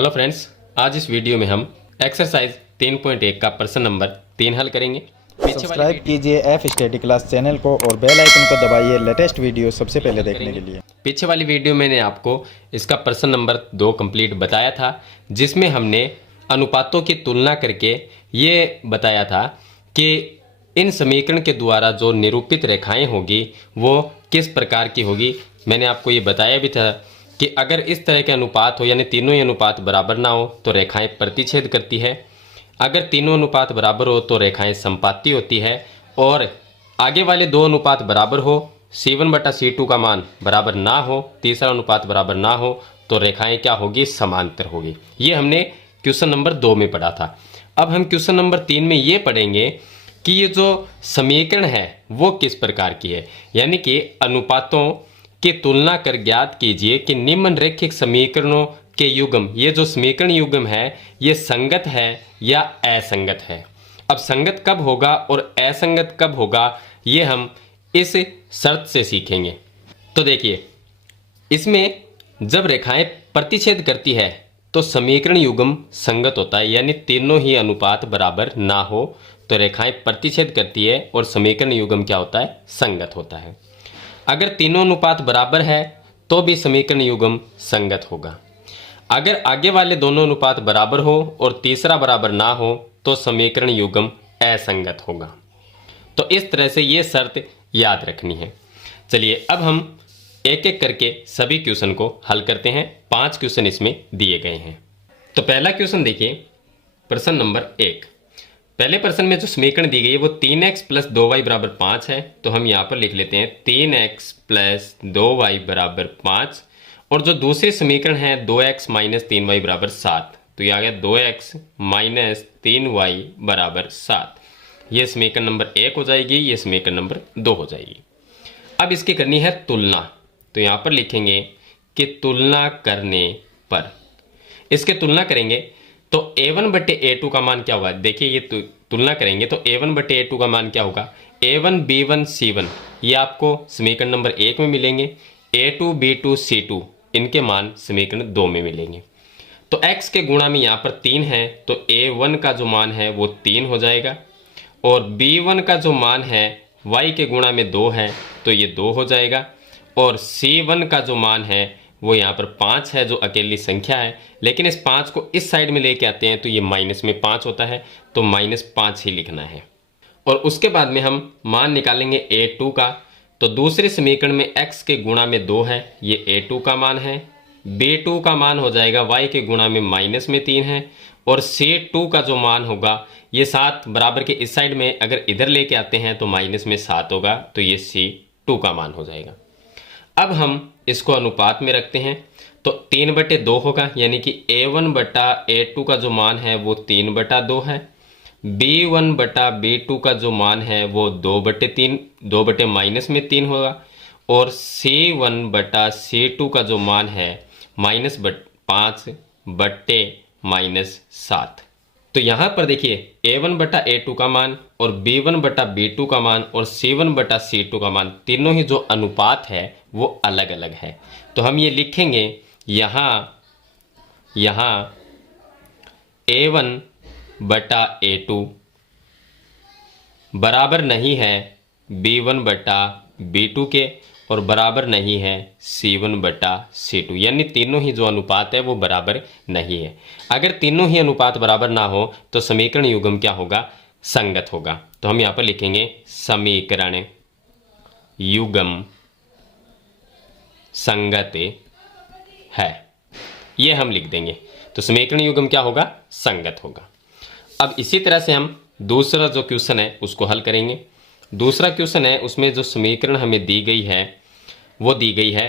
Hello friends, आज इस video में हम एक्सरसाइज 3.1 का प्रश्न नंबर 3 हल करेंगे। सब्सक्राइब कीजिए एफ स्टडी क्लास चैनल को और बेल आइकन को दबाइए लेटेस्ट वीडियो सबसे पहले देखने के लिए। पीछे वाली वीडियो मैंने आपको इसका प्रश्न नंबर 2 कंप्लीट बताया था, जिसमें हमने अनुपातों की तुलना करके ये बताया था कि इन समीकरण के द्वारा जो निरूपित रेखाएं होगी वो किस प्रकार की होगी। मैंने आपको ये बताया भी था कि अगर इस तरह के अनुपात हो, यानी तीनों ही अनुपात बराबर ना हो तो रेखाएं प्रतिच्छेद करती है। अगर तीनों अनुपात बराबर हो तो रेखाएं संपाती होती है। और आगे वाले दो अनुपात बराबर हो, C1 बटा C2 का मान बराबर ना हो, तीसरा अनुपात बराबर ना हो तो रेखाएं क्या होगी, समांतर होगी। ये हमने क्वेश्चन नंबर 2 में पढ़ा था। अब हम क्वेश्चन नंबर 3 में ये पढ़ेंगे कि ये जो समीकरण है वो किस प्रकार की है, यानी कि अनुपातों की तुलना कर ज्ञात कीजिए कि निम्नलिखित समीकरणों के युग्म, ये जो समीकरण युग्म है ये संगत है या असंगत है। अब संगत कब होगा और असंगत कब होगा ये हम इस शर्त से सीखेंगे। तो देखिए, इसमें जब रेखाएं प्रतिच्छेद करती है तो समीकरण युग्म संगत होता है, यानी तीनों ही अनुपात बराबर ना हो तो रेखाएं प्रतिच्छेद करती है और समीकरण युग्म क्या होता है, संगत होता है। अगर तीनों अनुपात बराबर है तो भी समीकरण युग्म संगत होगा। अगर आगे वाले दोनों अनुपात बराबर हो और तीसरा बराबर ना हो तो समीकरण युग्म असंगत होगा। तो इस तरह से ये शर्त याद रखनी है। चलिए अब हम एक एक करके सभी क्वेश्चन को हल करते हैं। 5 क्वेश्चन इसमें दिए गए हैं। तो पहला क्वेश्चन देखिए, प्रश्न नंबर 1। पहले प्रश्न में जो समीकरण दी गई है वो 3x प्लस 2y बराबर 5 है। तो हम यहाँ पर लिख लेते हैं 3x प्लस 2y बराबर 5। और जो दूसरे समीकरण है 2x माइनस 3y बराबर 7, तो ये आ गया 2x माइनस 3y बराबर 7। ये समीकरण नंबर 1 हो जाएगी, ये समीकरण नंबर 2 हो जाएगी। अब इसकी करनी है तुलना। तो यहाँ पर लिखेंगे कि तुलना करने पर, इसके तुलना करेंगे तो a1 बटे a2 का मान क्या होगा। देखिए ये तुलना करेंगे तो a1 बटे a2 का मान क्या होगा, a1 b1 c1 ये आपको समीकरण नंबर 1 में मिलेंगे, a2 b2 c2 इनके मान समीकरण 2 में मिलेंगे। तो x के गुणा में यहाँ पर 3 है तो a1 का जो मान है वो 3 हो जाएगा, और b1 का जो मान है y के गुणा में 2 है तो ये 2 हो जाएगा, और c1 का जो मान है वो यहाँ पर 5 है जो अकेली संख्या है, लेकिन इस 5 को इस साइड में लेके आते हैं तो ये माइनस में 5 होता है, तो -5 ही लिखना है। और उसके बाद में हम मान निकालेंगे a2 का। तो दूसरे समीकरण में x के गुणा में 2 है, ये a2 का मान है। b2 का मान हो जाएगा y के गुणा में -3 है, और c2 का जो मान होगा ये 7 बराबर के इस साइड में अगर इधर लेके आते हैं तो -7 होगा, तो ये c2 का मान हो जाएगा। अब हम इसको अनुपात में रखते हैं तो 3/2 होगा, यानी कि a1 बटा a2 का जो मान है वो 3/2 है। b1 बटा b2 का जो मान है वो 2/3, 2 बटे -3 होगा, और c1 बटा c2 का जो मान है -5 बटे -7। तो यहाँ पर देखिए a1 बटा a2 का मान और b1 बटा b2 का मान और c1 बटा c2 का मान, तीनों ही जो अनुपात है वो अलग अलग है। तो हम ये लिखेंगे यहाँ a1 बटा a2 बराबर नहीं है b1 बटा b2 के, और बराबर नहीं है c1 बटा c2, यानी तीनों ही जो अनुपात है वो बराबर नहीं है। अगर तीनों ही अनुपात बराबर ना हो तो समीकरण युग्म क्या होगा, संगत होगा। तो हम यहाँ पर लिखेंगे समीकरण युग्म संगत है, ये हम लिख देंगे। तो समीकरण युग्म क्या होगा, संगत होगा। अब इसी तरह से हम दूसरा जो क्वेश्चन है उसको हल करेंगे। दूसरा क्वेश्चन है उसमें जो समीकरण हमें दी गई है वो दी गई है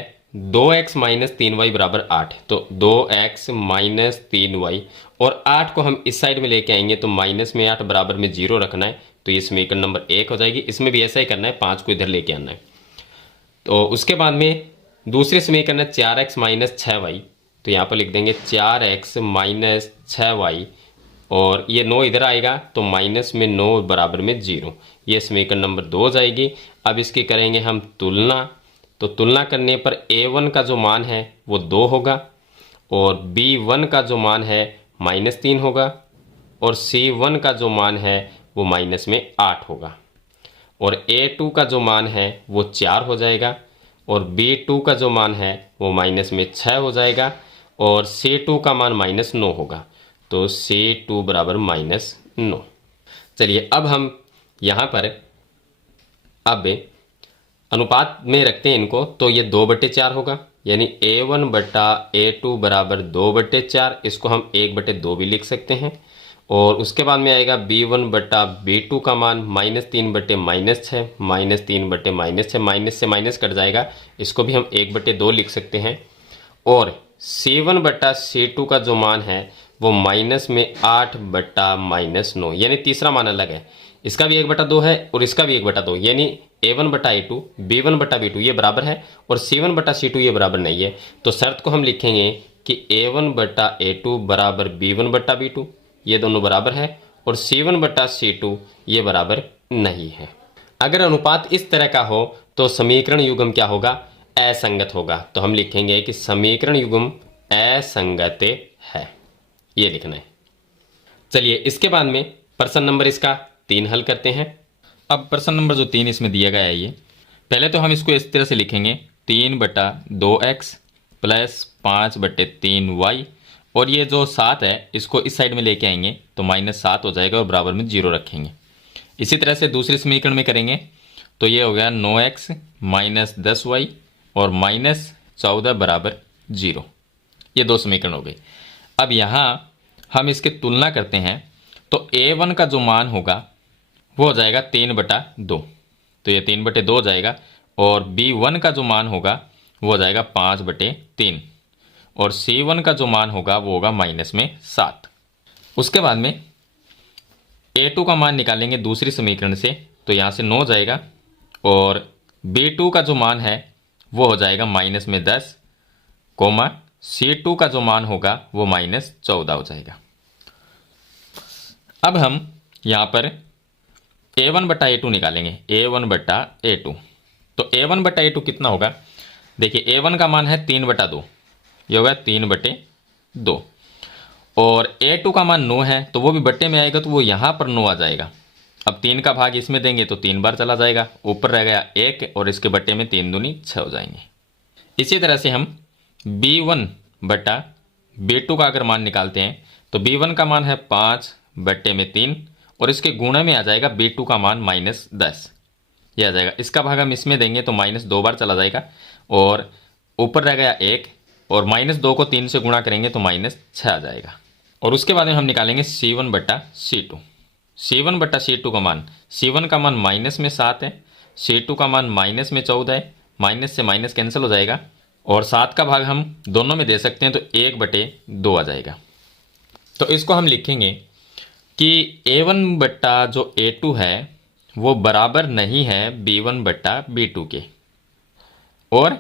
2x माइनस 3y बराबर 8। तो 2x माइनस 3y, और 8 को हम इस साइड में लेके आएंगे तो माइनस में 8 बराबर में 0 रखना है, तो ये समीकरण नंबर 1 हो जाएगी। इसमें भी ऐसा ही करना है, 5 को इधर लेके आना है। तो उसके बाद में दूसरे समीकरण है 4x माइनस 6y। तो यहाँ पर लिख देंगे 4x माइनस 6y, और ये 9 इधर आएगा तो माइनस में 9 बराबर में 0, ये समीकरण नंबर 2 हो जाएगी। अब इसकी करेंगे हम तुलना। तो तुलना करने पर a1 का जो मान है वो 2 होगा, और B1 का जो मान है -3 होगा और C1 का जो मान है वो माइनस में 8 होगा और A2 का जो मान है वो 4 हो जाएगा और B2 का जो मान है वो माइनस में 6 हो जाएगा और C2 का मान -9 होगा। तो C2 बराबर -9। चलिए अब हम यहाँ पर अब अनुपात में रखते हैं इनको, तो ये 2/4 होगा, यानी A1 बटा A2 बराबर 2/4। इसको हम 1/2 भी लिख सकते हैं। और उसके बाद में आएगा B1 बटा B2 का मान -3 बटे -6, -3 बटे -6, माइनस से माइनस कट जाएगा, इसको भी हम 1/2 लिख सकते हैं। और C1 बटा C2 का जो मान है वो -8 बटा -9, यानी तीसरा मान अलग है, इसका भी 1/2 है और इसका भी 1/2, यानी A1 बटा A2, B1 बटा B2 ये बराबर है और C1 बटा C2 ये बराबर नहीं है। तो शर्त को हम लिखेंगे कि A1 बटा A2 बराबर B1 बटा B2, ये दोनों बराबर है और C1 बटा C2 ये बराबर नहीं है। अगर अनुपात इस तरह का हो तो समीकरण युग्म क्या होगा? असंगत होगा। तो हम लिखेंगे कि समीकरण युग्म असंगत है, ये लिखना है। चलिए इसके बाद में प्रश्न नंबर इसका 3 हल करते हैं। अब प्रश्न नंबर जो 3 इसमें दिया गया है, ये पहले तो हम इसको इस तरह से लिखेंगे 3/2x प्लस 5/3y और ये जो 7 है इसको इस साइड में लेके आएंगे तो -7 हो जाएगा और बराबर में 0 रखेंगे। इसी तरह से दूसरे समीकरण में करेंगे तो ये हो गया 9x - 10y और -14 बराबर 0। ये 2 समीकरण हो गए। अब यहाँ हम इसकी तुलना करते हैं तो A1 का जो मान होगा वो हो जाएगा 3/2, तो ये 3/2 हो जाएगा और B1 का जो मान होगा वो हो जाएगा 5/3 और C1 का जो मान होगा वो होगा -7। उसके बाद में A2 का मान निकालेंगे दूसरी समीकरण से, तो यहाँ से 9 हो जाएगा और B2 का जो मान है वो हो जाएगा -10, C2 का जो मान होगा वो -14 हो जाएगा। अब हम यहाँ पर A1 बटा A2 निकालेंगे, A1 बटा A2। तो A1 बटा A2 कितना होगा? देखिए A1 का मान है 3/2, ये होगा 3/2 और A2 का मान 9 है तो वो भी बट्टे में आएगा तो वो यहाँ पर 9 आ जाएगा। अब 3 का भाग इसमें देंगे तो 3 बार चला जाएगा, ऊपर रह गया 1 और इसके बट्टे में 3 दूनी 6 हो जाएंगे। इसी तरह से हम B1 बटा B2 का अगर मान निकालते हैं तो B1 का मान है 5/3 और इसके गुणा में आ जाएगा B2 का मान -10, ये आ जाएगा। इसका भाग हम इसमें देंगे तो -2 बार चला जाएगा और ऊपर रह गया 1 और -2 को 3 से गुणा करेंगे तो -6 आ जाएगा। और उसके बाद में हम निकालेंगे C1 बटा C2। C1 बटा C2 का मान, C1 का मान -7 है, C2 का मान -14 है, माइनस से माइनस कैंसिल हो जाएगा और 7 का भाग हम दोनों में दे सकते हैं तो 1/2 आ जाएगा। तो इसको हम लिखेंगे कि A1 बटा जो A2 है वो बराबर नहीं है B1 बटा B2 के, और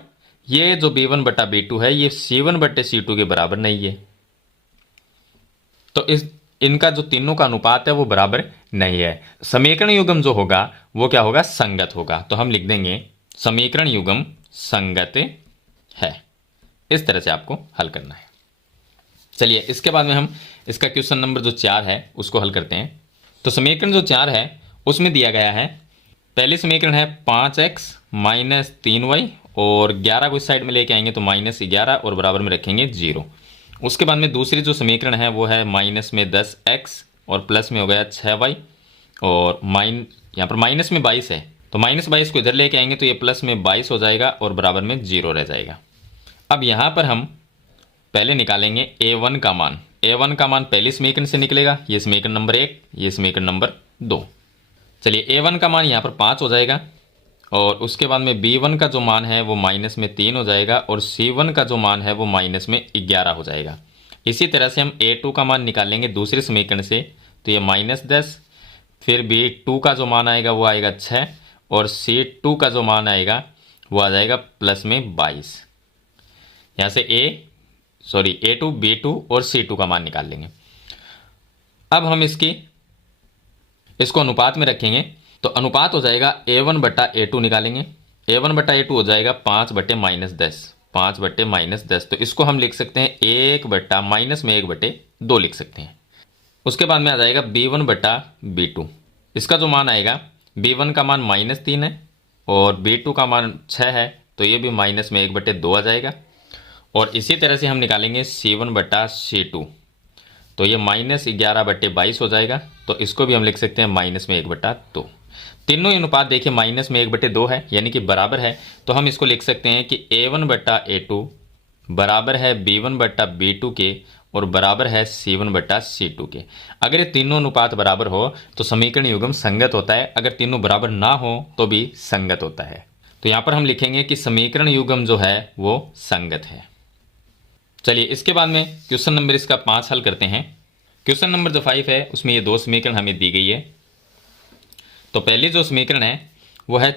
ये जो B1 बटा B2 है ये C1 बटे C2 के बराबर नहीं है। तो इनका जो तीनों का अनुपात है वो बराबर नहीं है। समीकरण युग्म जो होगा वो क्या होगा? संगत होगा। तो हम लिख देंगे समीकरण युग्म संगत है। इस तरह से आपको हल करना है। चलिए इसके बाद में हम इसका क्वेश्चन नंबर जो 4 है उसको हल करते हैं। तो समीकरण जो 4 है उसमें दिया गया है, पहली समीकरण है 5x - 3y और 11 को इस साइड में लेके आएंगे तो -11 और बराबर में रखेंगे 0। उसके बाद में दूसरी जो समीकरण है वो है -10x और प्लस में हो गया 6y और यहाँ पर माइनस में 22 है तो -22 को इधर लेके आएंगे तो ये प्लस में 22 हो जाएगा और बराबर में 0 रह जाएगा। अब यहाँ पर हम पहले निकालेंगे A1 का मान। A1 का मान पहली समीकरण से निकलेगा, ये समीकरण नंबर 1, ये समीकरण नंबर 2। चलिए A1 का मान यहाँ पर 5 हो जाएगा और उसके बाद में B1 का जो मान है वो -3 हो जाएगा और C1 का जो मान है वो -11 हो जाएगा। इसी तरह से हम A2 का मान निकालेंगे दूसरे समीकरण से, तो ये -10, फिर B2 का जो मान आएगा वो आएगा 6 और C2 का जो मान आएगा वो आ जाएगा प्लस में 22। यहाँ से A2, B2 और C2 का मान निकाल लेंगे। अब हम इसको अनुपात में रखेंगे तो अनुपात हो जाएगा A1 बटा A2 निकालेंगे। A1 बटा A2 हो जाएगा 5/-10, 5/-10, तो इसको हम लिख सकते हैं 1/, माइनस में 1/2 लिख सकते हैं। उसके बाद में आ जाएगा b1/b2। इसका जो मान आएगा, b1 का मान -3 है और b2 का मान 6 है, तो ये भी माइनस में 1/2 आ जाएगा। और इसी तरह से हम निकालेंगे c1/c2, तो ये -11/22 हो जाएगा, तो इसको भी हम लिख सकते हैं माइनस में 1/2। तीनों ही अनुपात देखिए माइनस में 1/2 है, यानी कि बराबर है, तो हम इसको लिख सकते हैं कि a1/a2 बराबर है b1/b2 के और बराबर है c1/c2 के। अगर ये तीनों अनुपात बराबर हो तो समीकरण युग्म संगत होता है, अगर तीनों बराबर ना हो तो भी संगत होता है। तो यहाँ पर हम लिखेंगे कि समीकरण युग्म जो है वो संगत है। चलिए इसके बाद में क्वेश्चन नंबर इसका 5 हल करते हैं। क्वेश्चन नंबर जो 5 है उसमें ये 2 समीकरण हमें दी गई है। तो पहली जो समीकरण है वो है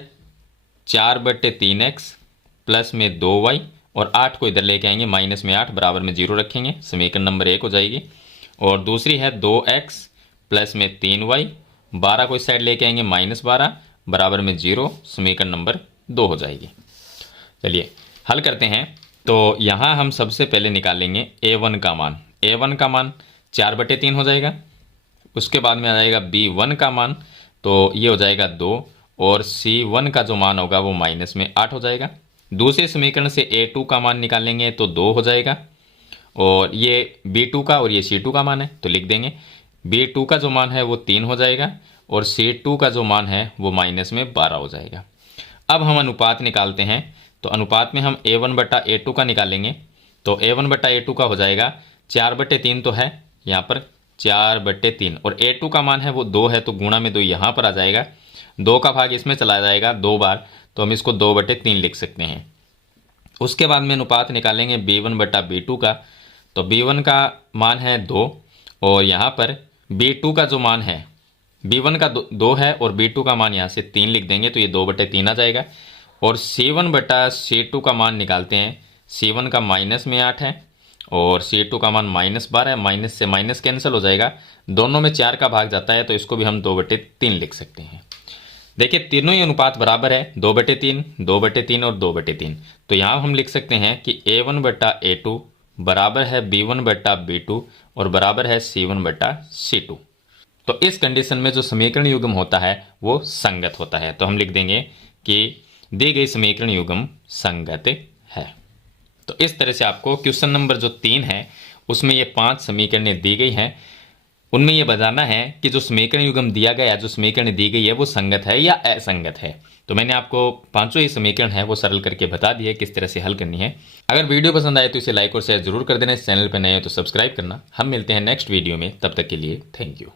4/3x प्लस में 2y और 8 को इधर लेके आएंगे, माइनस में 8 बराबर में 0 रखेंगे, समीकरण नंबर 1 हो जाएगी। और दूसरी है 2x प्लस में 3y, 12 को इस साइड लेके आएंगे, -12 बराबर में 0, समीकरण नंबर 2 हो जाएगी। चलिए हल करते हैं। तो यहाँ हम सबसे पहले निकालेंगे a1 का मान। a1 का मान 4/3 हो जाएगा। उसके बाद में आ जाएगा b1 का मान, तो ये हो जाएगा 2 और c1 का जो मान होगा वो माइनस में 8 हो जाएगा। दूसरे समीकरण से a2 का मान निकालेंगे तो 2 हो जाएगा और ये b2 का और ये c2 का मान है, तो लिख देंगे b2 का जो मान है वो 3 हो जाएगा और c2 का जो मान है वो माइनस में 12 हो जाएगा। अब हम अनुपात निकालते हैं। तो अनुपात में हम a1/a2 का निकालेंगे, तो a1/a2 का हो जाएगा 4/3 तो है यहाँ पर 4/3 और a2 का मान है वो 2 है, तो गुणा में 2 यहाँ पर आ जाएगा, 2 का भाग इसमें चला जाएगा 2 बार, तो हम इसको 2/3 लिख सकते हैं। उसके बाद में अनुपात निकालेंगे b1/b2 का, तो b1 का मान है 2 और यहाँ पर b2 का जो मान है, b1 का 2 है और b2 का मान यहाँ से 3 लिख देंगे, तो ये 2/3 आ जाएगा। और c1/c2 का मान निकालते हैं, c1 का माइनस में 8 है और c2 का मान -12 है, माइनस से माइनस कैंसिल हो जाएगा, दोनों में 4 का भाग जाता है, तो इसको भी हम 2/3 लिख सकते हैं। देखिए तीनों ही अनुपात बराबर है, 2/3, 2/3 और 2/3, तो यहाँ हम लिख सकते हैं कि a1/a2 बराबर है b1/b2 और बराबर है c1/c2। तो इस कंडीशन में जो समीकरण युग्म होता है वो संगत होता है, तो हम लिख देंगे कि दी गई समीकरण युग्म संगत है। तो इस तरह से आपको क्वेश्चन नंबर जो 3 है उसमें ये 5 समीकरणें दी गई हैं, उनमें ये बताना है कि जो समीकरण युग्म दिया गया, जो समीकरण दी गई है वो संगत है या असंगत है। तो मैंने आपको 5 ही समीकरण है वो सरल करके बता दिए किस तरह से हल करनी है। अगर वीडियो पसंद आए तो इसे लाइक और शेयर जरूर कर देना। इस चैनल पर नए हो तो सब्सक्राइब करना। हम मिलते हैं नेक्स्ट वीडियो में, तब तक के लिए थैंक यू।